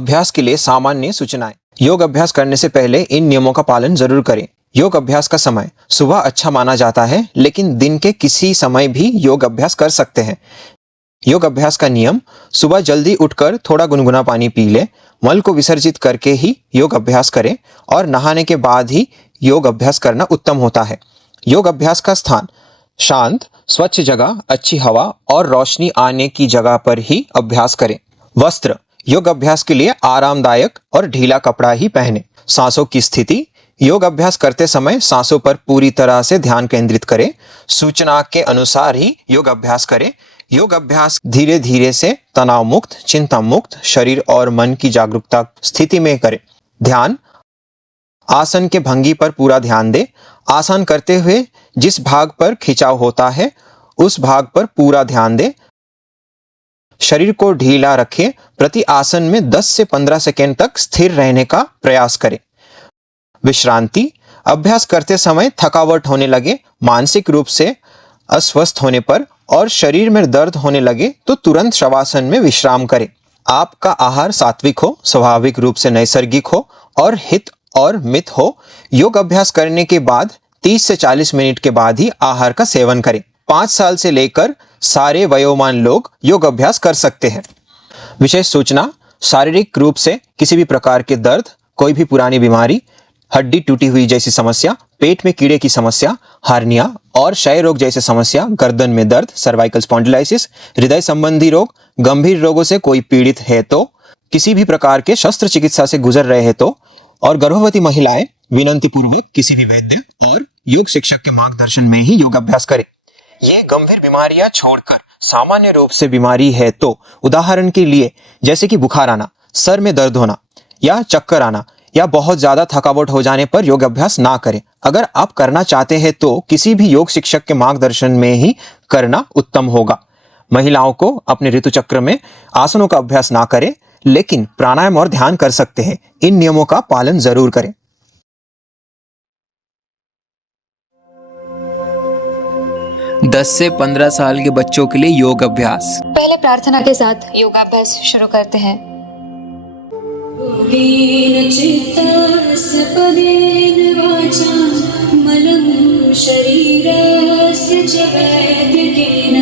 अभ्यास के लिए सामान्य सूचनाएं। योग अभ्यास करने से पहले इन नियमों का पालन जरूर करें। योग अभ्यास का समय सुबह अच्छा माना जाता है, लेकिन दिन के किसी समय भी योग अभ्यास कर सकते हैं। योग अभ्यास का नियम: सुबह जल्दी उठकर थोड़ा गुनगुना पानी पी ले, मल को विसर्जित करके ही योग अभ्यास करें और नहाने के बाद ही योग अभ्यास करना उत्तम होता है। योग अभ्यास का स्थान: शांत, स्वच्छ जगह, अच्छी हवा और रोशनी आने की जगह पर ही अभ्यास करें। वस्त्र: योग अभ्यास के लिए आरामदायक और ढीला कपड़ा ही पहने। सांसों की स्थिति: योग अभ्यास करते समय सांसों पर पूरी तरह से ध्यान केंद्रित करें। सूचना के अनुसार ही योग अभ्यास करें। योग अभ्यास धीरे धीरे से तनाव मुक्त, चिंता मुक्त शरीर और मन की जागरूकता स्थिति में करें। ध्यान: आसन के भंगी पर पूरा ध्यान दें। आसन करते हुए जिस भाग पर खिंचाव होता है उस भाग पर पूरा ध्यान दें। शरीर को ढीला रखें। प्रति आसन में 10 से 15 सेकेंड तक स्थिर रहने का प्रयास करें। विश्रांति: अभ्यास करते समय थकावट होने लगे, मानसिक रूप से अस्वस्थ होने पर और शरीर में दर्द होने लगे तो तुरंत शवासन में विश्राम करें। आपका आहार सात्विक हो, स्वाभाविक रूप से नैसर्गिक हो और हित और मित हो। योग अभ्यास करने के बाद 30 से 40 मिनट के बाद ही आहार का सेवन करें। 5 साल से लेकर सारे वयोमान लोग योग अभ्यास कर सकते हैं। विशेष सूचना: शारीरिक रूप से किसी भी प्रकार के दर्द, कोई भी पुरानी बीमारी, हड्डी टूटी हुई जैसी समस्या, पेट में कीड़े की समस्या, हार्निया और क्षय रोग जैसे समस्या, गर्दन में दर्द, सर्वाइकल स्पॉन्डिलाइसिस, हृदय संबंधी रोग, गंभीर रोगों से कोई पीड़ित है तो, किसी भी प्रकार के शस्त्र चिकित्सा से गुजर रहे हैं तो, और गर्भवती महिलाएं विनती पूर्वक किसी भी वैद्य और योग शिक्षक के मार्गदर्शन में ही योग अभ्यास करें। ये गंभीर बीमारियां छोड़कर सामान्य रूप से बीमारी है तो, उदाहरण के लिए जैसे कि बुखार आना, सर में दर्द होना या चक्कर आना या बहुत ज्यादा थकावट हो जाने पर योग अभ्यास ना करें। अगर आप करना चाहते हैं तो किसी भी योग शिक्षक के मार्गदर्शन में ही करना उत्तम होगा। महिलाओं को अपने ऋतु चक्र में आसनों का अभ्यास ना करें, लेकिन प्राणायाम और ध्यान कर सकते हैं। इन नियमों का पालन जरूर करें। 10 से 15 साल के बच्चों के लिए योग अभ्यास। पहले प्रार्थना के साथ योगाभ्यास शुरू करते हैं। योगेन चित्तस्य पदेन वाचा मलं शरीरस्य च वैदिकेन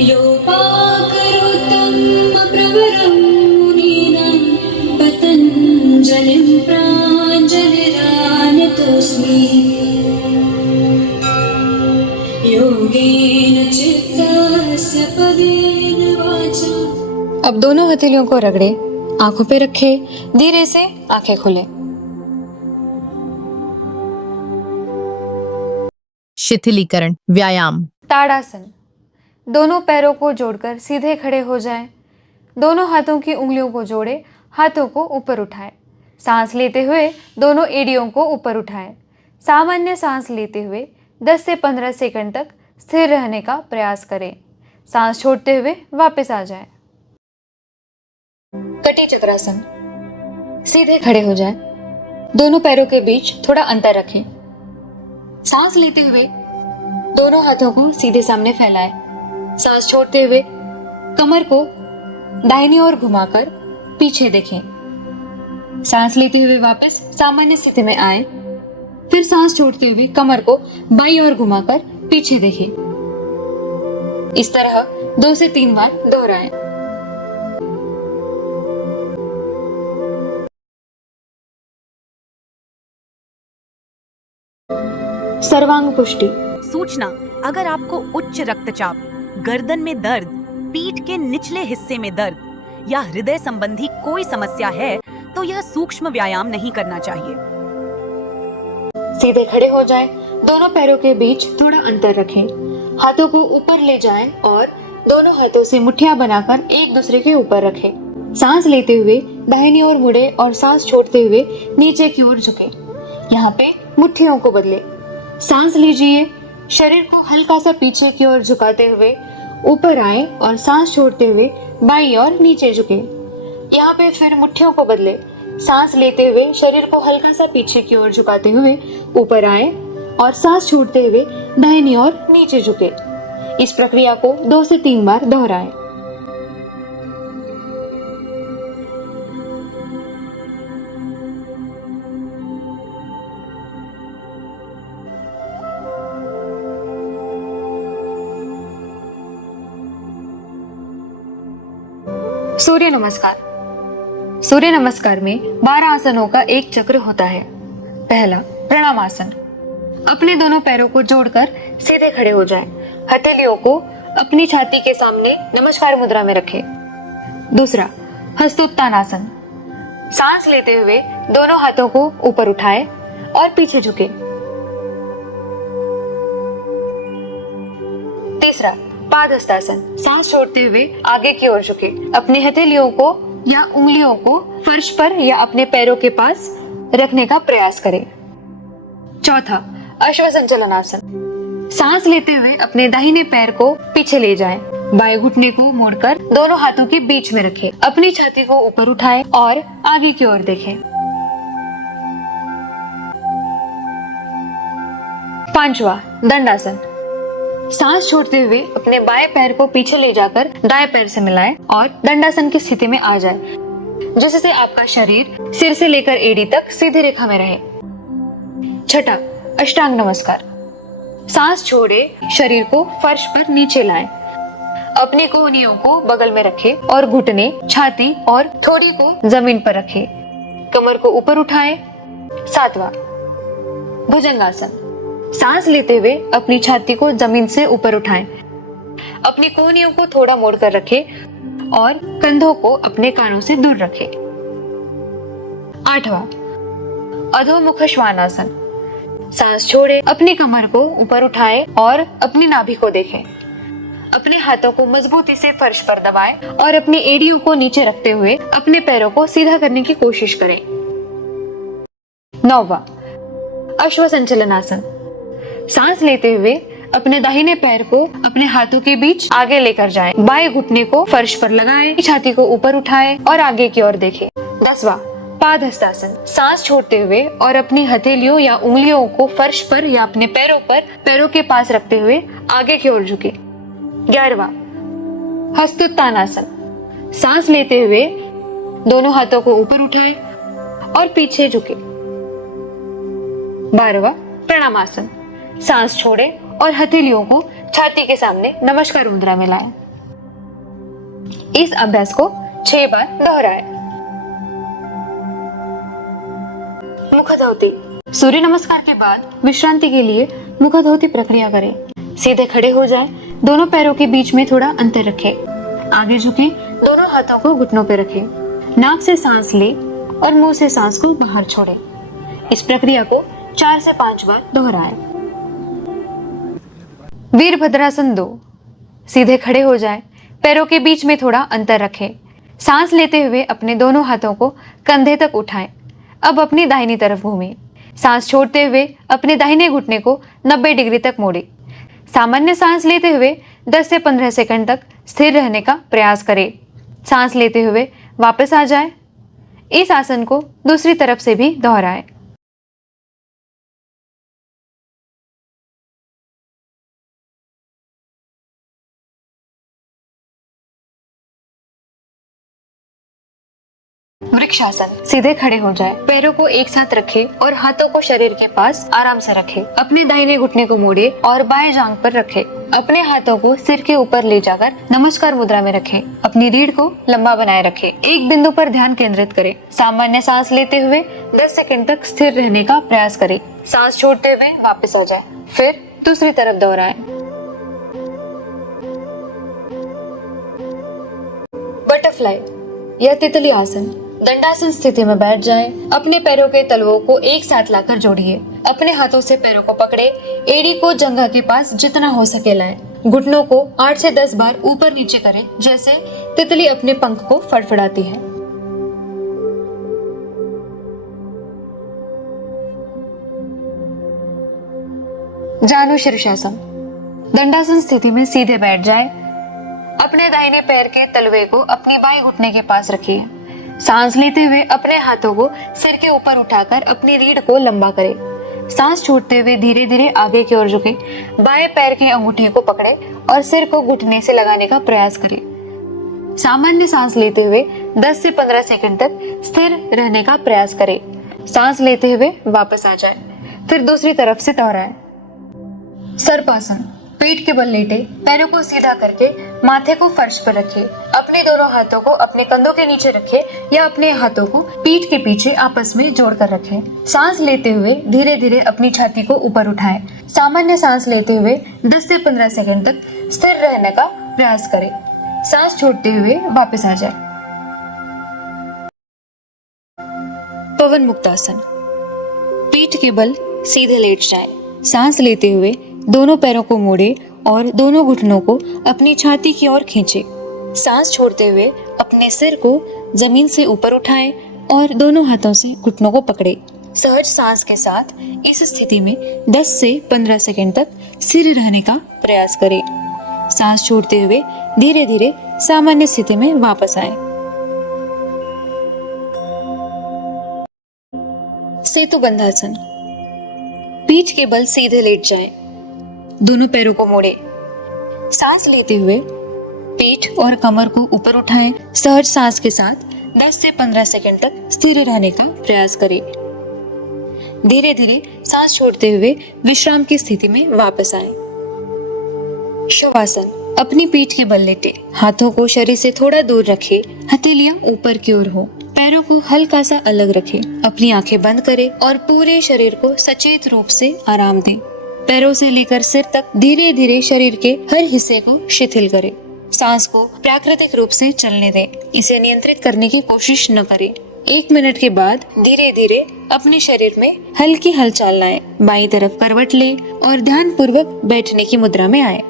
योपाकरोत्तं प्रवरं मुनीनां पतञ्जलिं प्राञ्जलिरानतोऽस्मि। योगेन चित्तस्य पदेन वाचा। अब दोनों हथेलियों को रगड़े, आंखों पे रखे, धीरे से आंखें खोले। शिथिलीकरण व्यायाम। ताड़ासन। दोनों पैरों को जोड़कर सीधे खड़े हो जाएं। दोनों हाथों की उंगलियों को जोड़े, हाथों को ऊपर उठाएं। सांस लेते हुए दोनों एड़ियों को ऊपर उठाएं। सामान्य सांस लेते हुए 10 से 15 सेकंड तक स्थिर रहने का प्रयास करें। सांस छोड़ते हुए वापस आ जाएं। कटी चक्रासन। सीधे खड़े हो जाएं। दोनों पैरों के बीच थोड़ा अंतर रखें। सांस लेते हुए दोनों हाथों को सीधे सामने फैलाएं। सांस छोड़ते हुए कमर को दाहिनी ओर घुमाकर पीछे देखें। सांस लेते हुए वापस सामान्य स्थिति में आए। फिर सांस छोड़ते हुए कमर को बाईं ओर घुमाकर पीछे देखें। इस तरह 2 से 3 बार दोहराएं। सर्वांग पुष्टि। सूचना: अगर आपको उच्च रक्तचाप, गर्दन में दर्द, पीठ के निचले हिस्से में दर्द या हृदय संबंधी कोई समस्या है तो यह सूक्ष्म व्यायाम नहीं करना चाहिए। सीधे खड़े हो जाएं। दोनों पैरों के बीच थोड़ा अंतर रखें। हाथों को ऊपर ले जाएं और दोनों हाथों से मुट्ठियां बनाकर एक दूसरे के ऊपर रखें। सांस लेते हुए दाहिनी ओर मुड़े और सांस छोड़ते हुए नीचे की ओर झुके। यहाँ पे मुट्ठियों को बदले। सांस लीजिए, शरीर को हल्का सा पीछे की ओर झुकाते हुए ऊपर आए और सांस छोड़ते हुए बाईं ओर नीचे झुके। यहाँ पे फिर मुट्ठियों को बदले। सांस लेते हुए शरीर को हल्का सा पीछे की ओर झुकाते हुए ऊपर आए और सांस छोड़ते हुए दाहिनी ओर नीचे झुके। इस प्रक्रिया को 2 से 3 बार दोहराएं। सूर्य नमस्कार। सूर्य नमस्कार में 12 आसनों का एक चक्र होता है। पहला, प्रणामासन। अपने दोनों पैरों को जोड़कर सीधे खड़े हो जाएं। हथेलियों को अपनी छाती के सामने नमस्कार मुद्रा में रखें। दूसरा, हस्तोत्तानासन। सांस लेते हुए दोनों हाथों को ऊपर उठाएं और पीछे झुके। तीसरा, पादहस्तासन। सांस छोड़ते हुए आगे की ओर झुके। अपनी हथेलियों को या उंगलियों को फर्श पर या अपने पैरों के पास रखने का प्रयास करें। चौथा, अश्वसंचलनासन। सांस लेते हुए अपने दाहिने पैर को पीछे ले जाएं। बाएं घुटने को मोड़कर दोनों हाथों के बीच में रखें। अपनी छाती को ऊपर उठाएं और आगे की ओर देखें। पांचवा, दंडासन। सांस छोड़ते हुए अपने बाएं पैर को पीछे ले जाकर दाएं पैर से मिलाएं और दंडासन की स्थिति में आ जाएं, जिससे आपका शरीर सिर से लेकर एड़ी तक सीधी रेखा में रहे। छठा, अष्टांग नमस्कार। सांस छोड़े शरीर को फर्श पर नीचे लाएं। अपनी कोहनियों को बगल में रखें और घुटने, छाती और थोड़ी को जमीन पर रखें। कमर को ऊपर उठाएं। सातवां, भुजंगासन। सांस लेते हुए अपनी छाती को जमीन से ऊपर उठाएं। अपनी कोहनियों को थोड़ा मोड़कर रखें और कंधों को अपने कानों से दूर रखें। आठवां, अधोमुख श्वानासन। सांस छोड़े अपनी कमर को ऊपर उठाएं और अपनी नाभि को देखें। अपने हाथों को मजबूती से फर्श पर दबाएं और अपनी एड़ियों को नीचे रखते हुए अपने पैरों को सीधा करने की कोशिश करें। नौवां, अश्वसंचलनासन। सांस लेते हुए अपने दाहिने पैर को अपने हाथों के बीच आगे लेकर जाएं। बाएं घुटने को फर्श पर लगाएं, छाती को ऊपर उठाएं और आगे की ओर देखें। 10वां, पादहस्तासन। सांस छोड़ते हुए और अपनी हथेलियों या उंगलियों को फर्श पर या अपने पैरों के पास रखते हुए आगे की ओर झुके। 11वां, हस्तोत्तानासन। सांस लेते हुए दोनों हाथों को ऊपर उठाएं और पीछे झुके। 12वां, प्रणामासन। सांस छोड़े और हथेलियों को छाती के सामने नमस्कार मुद्रा में लाएं। इस अभ्यास को 6 बार दोहराएं। मुखधौती। सूर्य नमस्कार के बाद विश्रांति के लिए मुखधौती प्रक्रिया करें। सीधे खड़े हो जाएं, दोनों पैरों के बीच में थोड़ा अंतर रखें। आगे झुकें, दोनों हाथों को घुटनों पर रखें। नाक से सांस लें और मुंह से सांस को बाहर छोड़ें। इस प्रक्रिया को 4 से 5 बार दोहराएं। वीरभद्रासन 2। सीधे खड़े हो जाएं, पैरों के बीच में थोड़ा अंतर रखें। सांस लेते हुए अपने दोनों हाथों को कंधे तक उठाएं। अब अपनी दाहिनी तरफ घूमें। सांस छोड़ते हुए अपने दाहिने घुटने को 90 डिग्री तक मोड़ें। सामान्य सांस लेते हुए 10 से 15 सेकंड तक स्थिर रहने का प्रयास करें। सांस लेते हुए वापस आ जाएं। इस आसन को दूसरी तरफ से भी दोहराएं। वृक्षासन। सीधे खड़े हो जाएं, पैरों को एक साथ रखें और हाथों को शरीर के पास आराम से रखें। अपने दाहिने घुटने को मोड़े और बाएं जांघ पर रखें। अपने हाथों को सिर के ऊपर ले जाकर नमस्कार मुद्रा में रखें। अपनी रीढ़ को लंबा बनाए रखें। एक बिंदु पर ध्यान केंद्रित करें। सामान्य सांस लेते हुए 10 सेकंड तक स्थिर रहने का प्रयास करें। सांस छोड़ते हुए वापस आ जाए। फिर दूसरी तरफ दोहराएं। बटरफ्लाई या तितली आसन। दंडासन स्थिति में बैठ जाएं। अपने पैरों के तलवों को एक साथ लाकर जोड़िए। अपने हाथों से पैरों को पकड़े, एड़ी को जंघा के पास जितना हो सके लाएं। घुटनों को 8 से 10 बार ऊपर नीचे करें, जैसे तितली अपने पंख को फड़फड़ाती है। जानु शीर्षासन। दंडासन स्थिति में सीधे बैठ जाएं। अपने दाहिने पैर के तलवे को अपनी बाएं घुटने के पास रखिए। सांस लेते हुए अपने हाथों को सिर के ऊपर उठाकर अपनी रीढ़ को लंबा करें। सांस छोड़ते हुए धीरे धीरे आगे की ओर झुकें। बाएं पैर की अंगूठी को पकड़े और सिर को घुटने से लगाने का प्रयास करें। सामान्य सांस लेते हुए 10 से 15 सेकंड तक स्थिर रहने का प्रयास करें। सांस लेते हुए वापस आ जाए। फिर दूसरी तरफ से दोहराएं। सर्पासन। पेट के बल लेटे, पैरों को सीधा करके माथे को फर्श पर रखें। अपने दोनों हाथों को अपने कंधों के नीचे रखें या अपने हाथों को पीठ के पीछे आपस में जोड़कर रखें। सांस लेते हुए धीरे धीरे अपनी छाती को ऊपर उठाएं। सामान्य सांस लेते हुए 10 से 15 सेकंड तक स्थिर रहने का प्रयास करें। सांस छोड़ते हुए वापस आ जाए। पवन मुक्तासन। पीठ के बल सीधे लेट जाए। सांस लेते हुए दोनों पैरों को मोड़े और दोनों घुटनों को अपनी छाती की ओर खींचे। सांस छोड़ते हुए अपने सिर को जमीन से ऊपर उठाएं और दोनों हाथों से घुटनों को पकड़े। सहज सांस के साथ इस स्थिति में 10 से 15 सेकंड तक स्थिर रहने का प्रयास करें। सांस छोड़ते हुए धीरे धीरे सामान्य स्थिति में वापस आए। सेतु बंधासन। पीठ के बल सीधे लेट जाएं। दोनों पैरों को मोड़े। सांस लेते हुए पीठ और कमर को ऊपर उठाएं। सहज सांस के साथ 10 से 15 सेकंड तक स्थिर रहने का प्रयास करें। धीरे धीरे सांस छोड़ते हुए विश्राम की स्थिति में वापस आएं। शवासन। अपनी पीठ के बल लेटे, हाथों को शरीर से थोड़ा दूर रखें, हथेलियां ऊपर की ओर हो, पैरों को हल्का सा अलग रखें, अपनी आंखें बंद करें और पूरे शरीर को सचेत रूप से आराम दें। पैरों से लेकर सिर तक धीरे धीरे शरीर के हर हिस्से को शिथिल करें। सांस को प्राकृतिक रूप से चलने दें। इसे नियंत्रित करने की कोशिश न करें। 1 मिनट के बाद धीरे धीरे अपने शरीर में हल्की हलचल लाएं। बाईं तरफ करवट लें और ध्यान पूर्वक बैठने की मुद्रा में आए।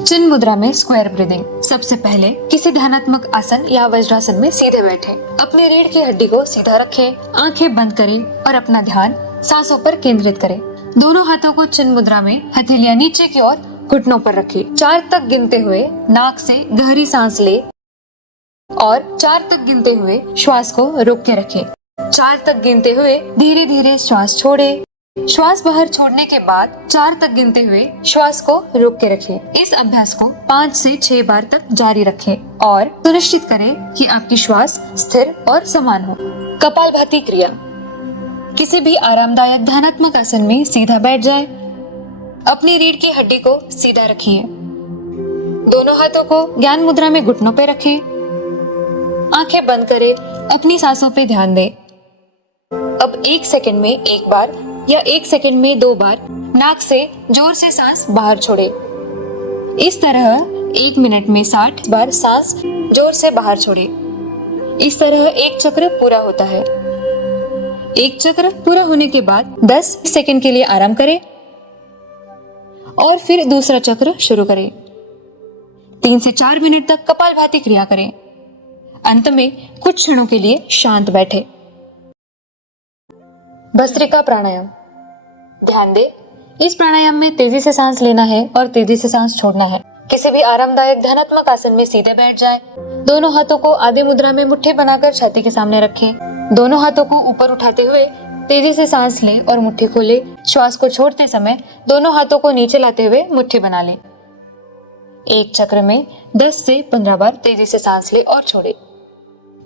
चिन्ह मुद्रा में स्क्वायर ब्रीदिंग। सबसे पहले किसी ध्यानात्मक आसन या वज्रासन में सीधे बैठें। अपने रीढ़ की हड्डी को सीधा रखें, आंखें बंद करें और अपना ध्यान सांसों पर केंद्रित करें। दोनों हाथों को चिन्ह मुद्रा में हथेलियां नीचे की ओर घुटनों पर रखें। 4 तक गिनते हुए नाक से गहरी सांस ले और 4 तक गिनते हुए श्वास को रोक के रखें। 4 तक गिनते हुए धीरे धीरे श्वास छोड़े। श्वास बाहर छोड़ने के बाद 4 तक गिनते हुए श्वास को रोक के रखें। इस अभ्यास को 5 से 6 बार तक जारी रखें और सुनिश्चित करें कि आपकी श्वास स्थिर और समान हो। कपालभाति क्रिया। किसी भी आरामदायक ध्यानात्मक आसन में सीधा बैठ जाएं। अपनी रीढ़ की हड्डी को सीधा रखिए। दोनों हाथों को ज्ञान मुद्रा में घुटनों पे रखें। आंखें बंद करें। अपनी सांसों पे ध्यान दें। अब 1 सेकंड में 1 बार या 1 सेकंड में 2 बार नाक से जोर से सांस बाहर छोड़े। इस तरह 1 मिनट में 60 बार सांस जोर से बाहर छोड़े। इस तरह एक चक्र पूरा होता है। एक चक्र पूरा होने के बाद 10 सेकंड के लिए आराम करें और फिर दूसरा चक्र शुरू करें। 3 से 4 मिनट तक कपालभाति क्रिया करें। अंत में कुछ क्षणों के लिए शांत बैठे। भस्त्रिका प्राणायाम। ध्यान दे, इस प्राणायाम में तेजी से सांस लेना है और तेजी से सांस छोड़ना है। किसी भी आरामदायक ध्यानात्मक आसन में सीधे बैठ जाएं। दोनों हाथों को आधे मुद्रा में मुट्ठी बनाकर छाती के सामने रखें। दोनों हाथों को ऊपर उठाते हुए तेजी से सांस लें और मुट्ठी खोलें। श्वास को छोड़ते समय दोनों हाथों को नीचे लाते हुए मुट्ठी बना लें। एक चक्र में 10 से 15 बार तेजी से सांस लें और छोड़ें।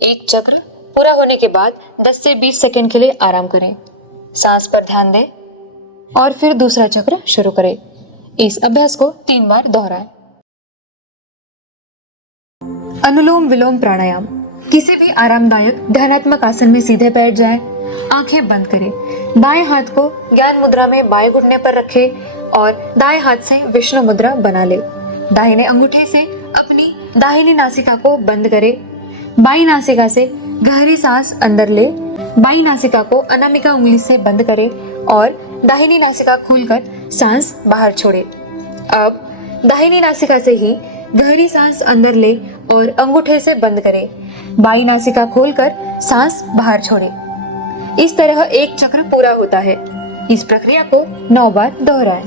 एक चक्र पूरा होने के बाद 10 से 20 सेकंड के लिए आराम करें। सांस पर ध्यान दें और फिर दूसरा चक्र शुरू करें। इस अभ्यास को 3 बार दोहराएं। अनुलोम विलोम प्राणायाम। किसी भी आरामदायक ध्यानात्मक आसन में सीधे बैठ जाएं। आंखें बंद करें। बाएं हाथ को ज्ञान मुद्रा में बाएं घुटने पर रखें और दाएं हाथ से विष्णु मुद्रा बना लें। दाहिने अंगूठे से अपनी दाहिनी नासिका को बंद करें। बाईं नासिका से गहरी सांस अंदर ले। बाईं नासिका को अनामिका उंगली से बंद करें और दाहिनी नासिका खोलकर सांस बाहर छोड़ें। अब दाहिनी नासिका से ही गहरी सांस अंदर ले और अंगूठे से बंद करें। बाईं नासिका खोलकर सांस बाहर छोड़ें। इस तरह एक चक्र पूरा होता है। इस प्रक्रिया को 9 बार दोहराएं।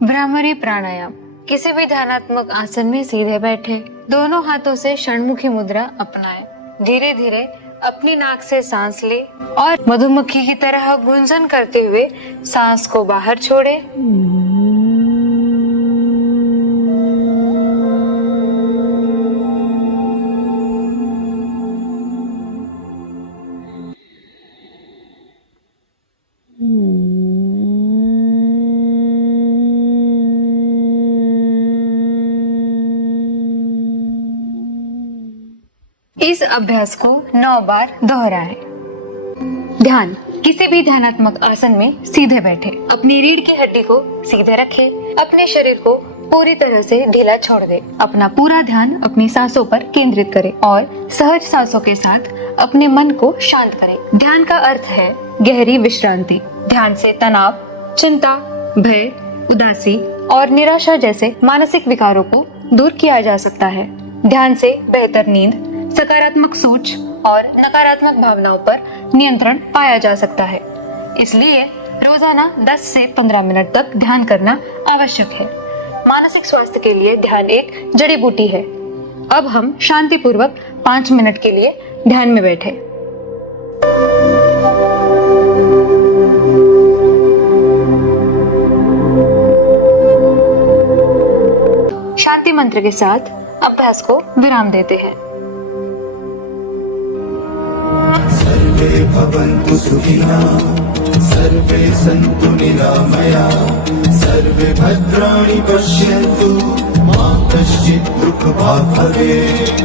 भ्रामरी प्राणायाम। किसी भी ध्यानात्मक आसन में सीधे बैठे। दोनों हाथों से षणमुखी मुद्रा अपनाएं। धीरे धीरे अपनी नाक से सांस ले और मधुमक्खी की तरह गुंजन करते हुए सांस को बाहर छोड़े। इस अभ्यास को 9 बार दोहराएं। ध्यान। किसी भी ध्यानात्मक आसन में सीधे बैठे, अपनी रीढ़ की हड्डी को सीधे रखें, अपने शरीर को पूरी तरह से ढीला छोड़ दे, अपना पूरा ध्यान अपनी सांसों पर केंद्रित करें और सहज सांसों के साथ अपने मन को शांत करें। ध्यान का अर्थ है गहरी विश्रांति। ध्यान से तनाव, चिंता, भय, उदासी और निराशा जैसे मानसिक विकारों को दूर किया जा सकता है। ध्यान से बेहतर नींद, सकारात्मक सोच और नकारात्मक भावनाओं पर नियंत्रण पाया जा सकता है। इसलिए रोजाना 10 से 15 मिनट तक ध्यान करना आवश्यक है। मानसिक स्वास्थ्य के लिए ध्यान एक जड़ी बूटी है। अब हम शांतिपूर्वक 5 मिनट के लिए ध्यान में बैठे। शांति मंत्र के साथ अभ्यास को विराम देते हैं। सर्वे भवन्तु सुखिनः, सर्वे सन्तु निरामयाः, सर्वे भद्राणि पश्यन्तु, मा कश्चित् दुःखभाग् भवेत्।